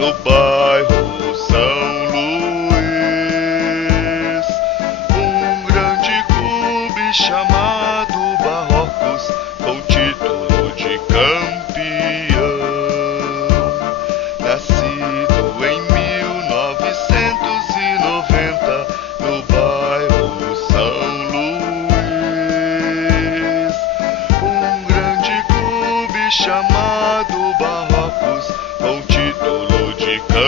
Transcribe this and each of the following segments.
no bairro São Luís. Um grande clube chamado Barrocos, com título de campeão. Nascido em 1990 no bairro São Luís. Um grande clube chamado Barrocos, com título de campeão.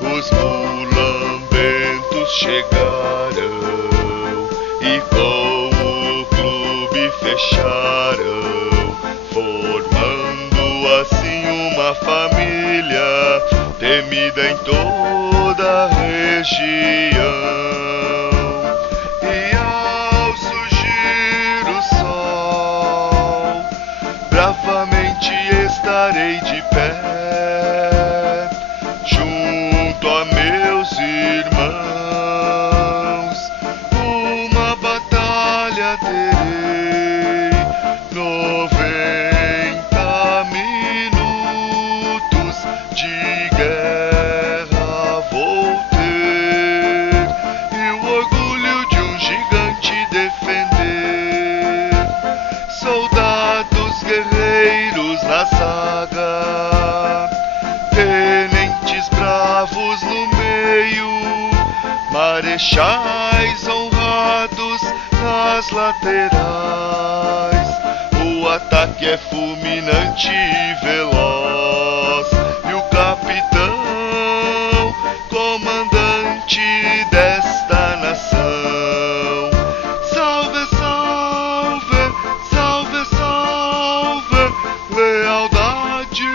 Os mulambentos chegaram e com o clube fecharam, formando assim uma família temida em toda a região. E ao surgir o sol, bravamente estarei de pé, junto a meus irmãos. Uma batalha terei, 90 minutos de guerra vou ter, e o orgulho de um gigante defender. Soldados guerreiros na saga, tenentes bravos no meio, marechais honrados nas laterais. O ataque é fulminante e veloz, e o capitão, comandante desta nação. Salve, salve, salve, salve, lealdade